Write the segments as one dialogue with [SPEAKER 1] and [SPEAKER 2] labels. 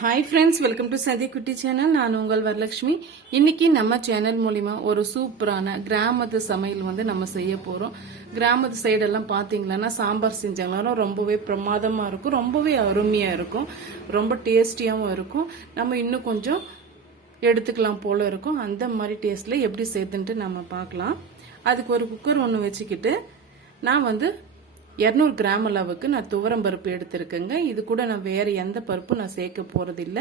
[SPEAKER 1] Hi friends welcome to சதி குட்டி channel நான் உங்கள் வரலட்சுமி. இன்னைக்கு நம்ம சேனல் மூலிமா ஒரு சூப்பரான கிராமத்து சமையல் வந்து நம்ம செய்ய போகிறோம் கிராமத்து சைடெல்லாம் பார்த்தீங்களன்னா சாம்பார் செஞ்சாங்கன்னா ரொம்பவே பிரமாதமாக இருக்கும். ரொம்பவே அருமையாக இருக்கும். ரொம்ப டேஸ்டியாகவும் இருக்கும். நம்ம இன்னும் கொஞ்சம் எடுத்துக்கலாம் போல இருக்கும். அந்த மாதிரி டேஸ்ட்டில் எப்படி சேர்த்துன்ட்டு நம்ம பார்க்கலாம். அதுக்கு ஒரு குக்கர் ஒன்று வச்சுக்கிட்டு நான் வந்து இரநூறு கிராம் அளவுக்கு நான் துவரம் பருப்பு எடுத்திருக்கேங்க. இது கூட நான் வேறு எந்த பருப்பும் நான் சேர்க்க போகிறதில்ல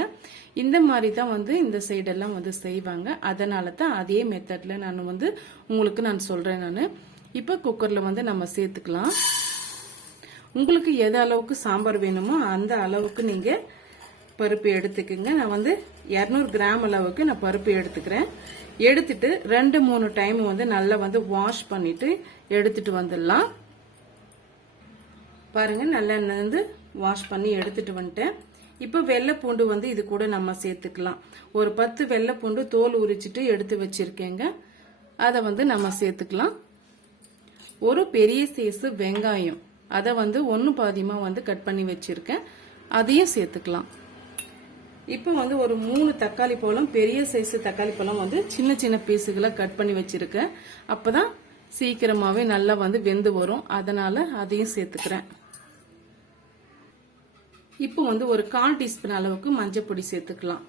[SPEAKER 1] இந்த மாதிரி தான் வந்து இந்த சைடெல்லாம் வந்து செய்வாங்க. அதனால தான் அதே மெத்தடில் நான் வந்து உங்களுக்கு நான் சொல்கிறேன் நான். இப்போ குக்கரில் வந்து நம்ம சேர்த்துக்கலாம். உங்களுக்கு எது அளவுக்கு சாம்பார் வேணுமோ அந்த அளவுக்கு நீங்கள் பருப்பு எடுத்துக்கோங்க. நான் வந்து இரநூறு கிராம் அளவுக்கு நான் பருப்பு எடுத்துக்கிறேன். எடுத்துட்டு ரெண்டு மூணு டைம் வந்து நல்லா வந்து வாஷ் பண்ணிட்டு எடுத்துட்டு வந்துடலாம். பாருங்க நல்லா வந்து வாஷ் பண்ணி எடுத்துட்டு வந்துட்டேன். இப்போ வெள்ளை பூண்டு வந்து இது கூட நம்ம சேர்த்துக்கலாம். ஒரு பத்து வெள்ளை பூண்டு தோல் உரிச்சிட்டு எடுத்து வச்சிருக்கேங்க. அதை வந்து நம்ம சேர்த்துக்கலாம். ஒரு பெரிய சைஸு வெங்காயம். அதை வந்து ஒன்று பாதியமாக வந்து கட் பண்ணி வச்சிருக்கேன். அதையும் சேர்த்துக்கலாம். இப்போ வந்து ஒரு மூணு தக்காளி பழம் பெரிய சைஸ் தக்காளி பழம் வந்து சின்ன சின்ன பீஸுகளை கட் பண்ணி வச்சுருக்கேன். அப்போ தான் சீக்கிரமாகவே நல்லா வந்து வெந்து வரும். அதனால் அதையும் சேர்த்துக்கிறேன். இப்போ வந்து ஒரு கால் டீஸ்பூன் அளவுக்கு மஞ்சள் பொடி சேர்த்துக்கலாம்.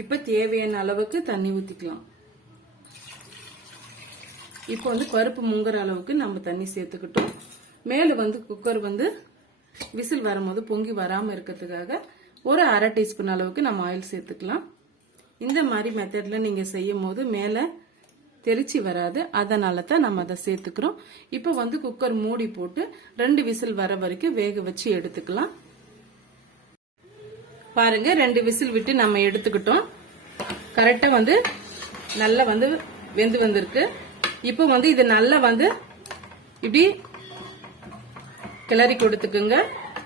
[SPEAKER 1] இப்போ தேவையான அளவுக்கு தண்ணி ஊற்றிக்கலாம் இப்போ வந்து பருப்பு முங்குற அளவுக்கு நம்ம தண்ணி சேர்த்துக்கிட்டோம். மேலே வந்து குக்கர் வந்து விசில் வரும்போது பொங்கி வராமல் இருக்கிறதுக்காக ஒரு அரை டீஸ்பூன் அளவுக்கு நம்ம ஆயில் சேர்த்துக்கலாம். இந்த மாதிரி மெத்தடில் நீங்கள் செய்யும் போது மேலே தெரிச்சு வராது. அதனால தான் நம்ம அதை சேர்த்துக்கிறோம். இப்போ வந்து குக்கர் மூடி போட்டு ரெண்டு விசில் வர வரைக்கும் வேக வச்சு எடுத்துக்கலாம். பாருங்க ரெண்டு விசில் விட்டு நம்ம எடுத்துக்கிட்டோம். கரெக்டா வந்து நல்லா வந்து வெந்து வந்திருக்கு. இப்போ வந்து இது நல்லா வந்து இப்படி கிளறி கொடுத்துக்குங்க.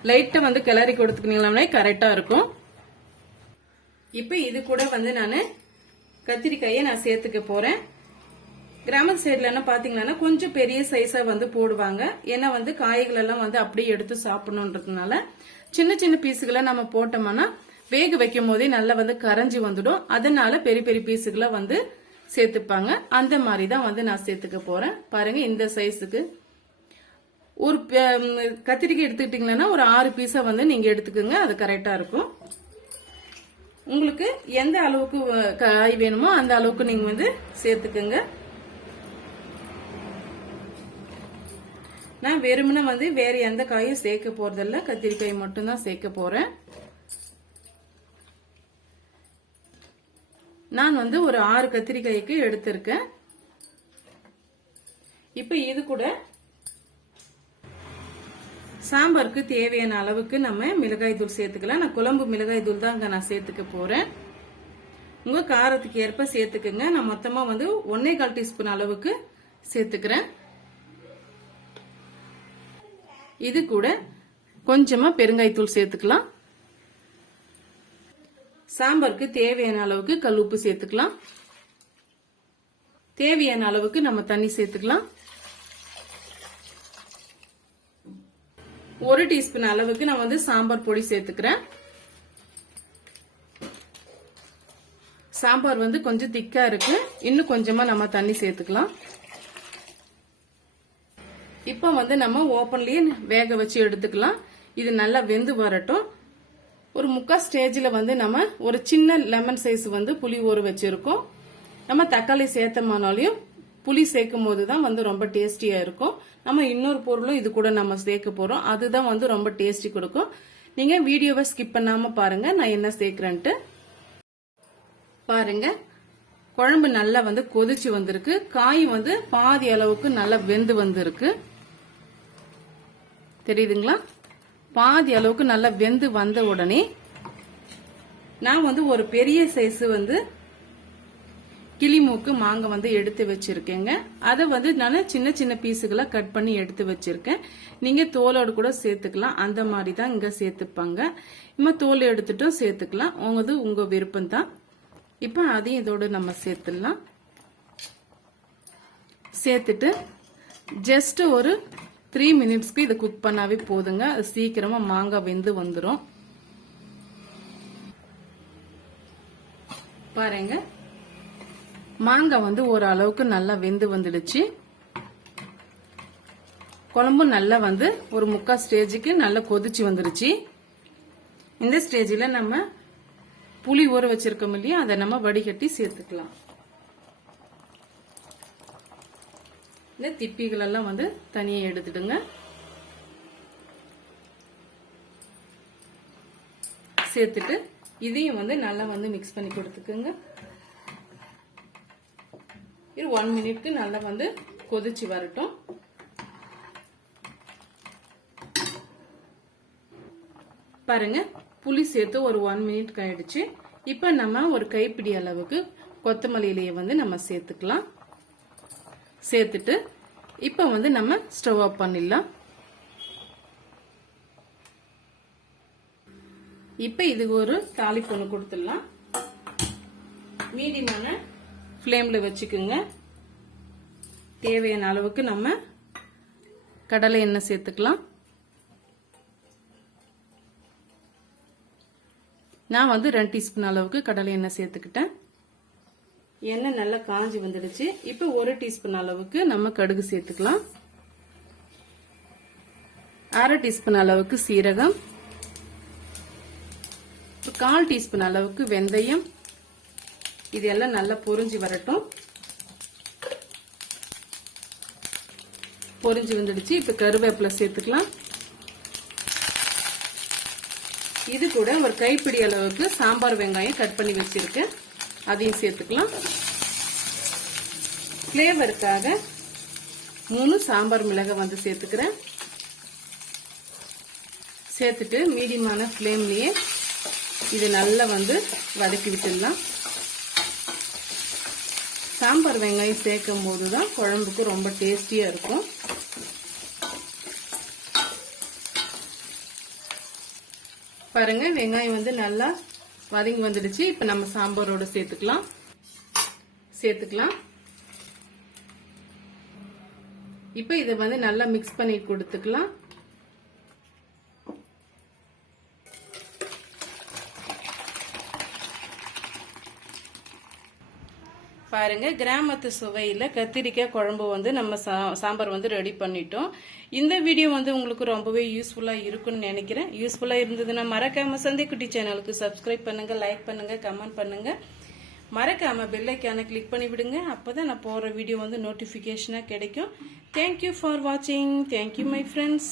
[SPEAKER 1] லைட்டா வந்து கிளறி கொடுத்துக்கினீங்களே கரெக்டா இருக்கும். இப்போ இது கூட வந்து நான் கத்திரிக்காயை நான் சேர்த்துக்க போறேன். கிராமத்து சைடுல என்ன பாத்தீங்கன்னா கொஞ்சம் பெரிய சைஸா வந்து போடுவாங்க. ஏன்னா வந்து காய்கள் எல்லாம் வந்து அப்படியே எடுத்து சாப்பிடணுன்றதுனால சின்ன சின்ன பீஸுகளை நம்ம போட்டோம்னா வேக வைக்கும் போதே நல்லா வந்து கரைஞ்சி வந்துடும். அதனால பெரிய பெரிய பீஸுகளை வந்து சேர்த்துப்பாங்க. அந்த மாதிரி தான் வந்து நான் சேர்த்துக்க போறேன். பாருங்க இந்த சைஸுக்கு ஒரு கத்திரிக்காய் எடுத்துக்கிட்டீங்கன்னா ஒரு ஆறு பீஸா வந்து நீங்க எடுத்துக்கோங்க. அது கரெக்டா இருக்கும். உங்களுக்கு எந்த அளவுக்கு காய் வேணுமோ அந்த அளவுக்கு நீங்க வந்து சேர்த்துக்கோங்க. நான் வெறுமனே வந்து வேற எந்த காயும் சேர்க்க போறதில்ல. கத்திரிக்காய் மட்டும்தான் சேர்க்க போறேன். நான் வந்து ஒரு ஆறு கத்திரிக்காய்க்கு எடுத்திருக்கேன். இப்ப இது கூட சாம்பாருக்கு தேவையான அளவுக்கு நம்ம மிளகாய் தூள் சேர்த்துக்கலாம். நான் குழம்பு மிளகாய் தூள் தான் அங்கே நான் சேர்த்துக்க போறேன். உங்க காரத்துக்கு ஏற்ப சேர்த்துக்கங்க. நான் மொத்தமா வந்து ஒன்னே கால் டீஸ்பூன் அளவுக்கு சேர்த்துக்கிறேன். இது கூட கொஞ்சமா பெருங்காய்த்தூள் சேர்த்துக்கலாம். சாம்பாருக்கு தேவையான அளவுக்கு கல் உப்பு சேர்த்துக்கலாம். தேவையான அளவுக்கு நம்ம தண்ணி சேர்த்துக்கலாம். ஒரு டீஸ்பூன் அளவுக்கு நான் வந்து சாம்பார் பொடி சேர்த்துக்கிறேன். சாம்பார் வந்து கொஞ்சம் திக்கா இருக்கு. இன்னும் கொஞ்சமா நம்ம தண்ணி சேர்த்துக்கலாம். இப்போ வந்து நம்ம ஓப்பன்லயே வேக வச்சு எடுத்துக்கலாம். இது நல்லா வெந்து வரட்டும். ஒரு முக்கால் ஸ்டேஜில் வந்து நம்ம ஒரு சின்ன லெமன் சைஸ் வந்து புளி ஊற வச்சிருக்கோம். நம்ம தக்காளி சேர்த்தமானாலையும் புளி சேர்க்கும் போது தான் வந்து ரொம்ப டேஸ்டியாக இருக்கும். நம்ம இன்னொரு பொருளும் இது கூட நம்ம சேர்க்க போகிறோம் அதுதான் வந்து ரொம்ப டேஸ்டி கொடுக்கும். நீங்கள் வீடியோவை ஸ்கிப் பண்ணாமல் பாருங்கள் நான் என்ன சேர்க்குறேன்ட்டு. பாருங்க. குழம்பு நல்லா வந்து கொதிச்சு வந்திருக்கு. காய் வந்து பாதி அளவுக்கு நல்லா வெந்து வந்திருக்கு. தெரியுதுங்களா? பாதி அளவுக்கு நல்லா வெந்து வந்த உடனே நான் வந்து ஒரு பெரிய சைஸ் வந்து கிளிமூக்கு மாங்காய் வந்து எடுத்து வச்சிருக்கேங்க. அதை வந்து நான் சின்ன சின்ன பீஸுகளாக கட் பண்ணி எடுத்து வச்சிருக்கேன். நீங்கள் தோலோடு கூட சேர்த்துக்கலாம். அந்த மாதிரி தான் இங்கே சேர்த்துப்பாங்க. இம்மா தோல் எடுத்துட்டும் சேர்த்துக்கலாம். உங்கது உங்கள் விருப்பம் தான் இப்போ அதையும் இதோடு நம்ம சேர்த்துடலாம். சேர்த்துட்டு ஜஸ்ட் ஒரு த்ரீ மினிட்ஸ்க்கு இதை குக் பண்ணாவே போதுங்க. அது சீக்கிரமா மாங்காய் வெந்து வந்துடும் பாருங்க. மாங்காய் வந்து ஓரளவுக்கு நல்லா வெந்து வந்துடுச்சு. குழம்பு நல்லா வந்து ஒரு முக்கால் ஸ்டேஜுக்கு நல்லா கொதிச்சு வந்துடுச்சு இந்த ஸ்டேஜில் நம்ம புளி ஊற வச்சிருக்கோம் இல்லையா? அதை நம்ம வடிகட்டி சேர்த்துக்கலாம். இந்த திப்பிகள் எல்லாம் வந்து தனியாக எடுத்துடுங்க. சேர்த்துட்டு இதையும் வந்து நல்லா வந்து மிக்ஸ் பண்ணி கொடுத்துக்குங்க. இது ஒன் மினிட்க்கு நல்லா வந்து கொதிச்சு வரட்டும். பாருங்க புளி சேர்த்து ஒரு ஒன் மினிட் ஆயிடுச்சு. இப்போ நம்ம ஒரு கைப்பிடி அளவுக்கு கொத்தமல்லியிலேயே வந்து நம்ம சேர்த்துக்கலாம். சேர்த்துட்டு இப்போ வந்து நம்ம ஸ்டவ் ஆஃப் பண்ணிடலாம். இப்போ இதுக்கு ஒரு தாளிப்பு ஒன்று கொடுத்துடலாம். மீடியமான ஃப்ளேமில் வச்சுக்கோங்க. தேவையான அளவுக்கு நம்ம கடலை எண்ணெய் சேர்த்துக்கலாம். நான் வந்து ரெண்டு டீஸ்பூன் அளவுக்கு கடலை எண்ணெய் சேர்த்துக்கிட்டேன். எண்ணெய் நல்லா காஞ்சி வந்துடுச்சு. இப்போ ஒரு டீஸ்பூன் அளவுக்கு நம்ம கடுகு சேர்த்துக்கலாம். அரை டீஸ்பூன் அளவுக்கு சீரகம். கால் டீஸ்பூன் அளவுக்கு வெந்தயம். இது எல்லாம் நல்லா பொரிஞ்சு வரட்டும். பொரிஞ்சு வந்துடுச்சு. இப்ப கருவேப்பிலை சேர்த்துக்கலாம். இது கூட ஒரு கைப்பிடி அளவுக்கு சாம்பார் வெங்காயம் கட் பண்ணி வச்சிருக்கேன். அதையும் சேர்த்துக்கலாம். ஃப்ளேவருக்காக மூணு சாம்பார் மிளகை வந்து சேர்த்துக்கிறேன். சேர்த்துட்டு மீடியமான ஃப்ளேம்லேயே இது நல்லா வந்து வதக்கி விட்டுடலாம். சாம்பார் வெங்காயம் சேர்க்கும் போது தான் குழம்புக்கு ரொம்ப டேஸ்டியாக இருக்கும். பாருங்க வெங்காயம் வந்து நல்லா வதங்கி வந்துடுச்சு. இப்போ நம்ம சாம்பாரோட சேர்த்துக்கலாம். சேர்த்துக்கலாம். இப்போ இதை வந்து நல்லா மிக்ஸ் பண்ணி கொடுத்துக்கலாம். பாருங்க கிராமத்து சுவையில் கத்திரிக்காய் குழம்பு வந்து நம்ம சா சாம்பார் வந்து ரெடி பண்ணிட்டோம். இந்த வீடியோ வந்து உங்களுக்கு ரொம்பவே யூஸ்ஃபுல்லாக இருக்குன்னு நினைக்கிறேன். யூஸ்ஃபுல்லாக இருந்ததுன்னா மறக்காம சந்தைக்குட்டி சேனலுக்கு சப்ஸ்கிரைப் பண்ணுங்க லைக் பண்ணுங்க கமெண்ட் பண்ணுங்க. மறக்காம பெல்லைக்கான கிளிக் பண்ணி விடுங்க. அப்போதான் நான் போகிற வீடியோ வந்து நோட்டிஃபிகேஷனாக கிடைக்கும். தேங்க்யூ ஃபார் வாட்சிங் தேங்க்யூ மை ஃப்ரெண்ட்ஸ்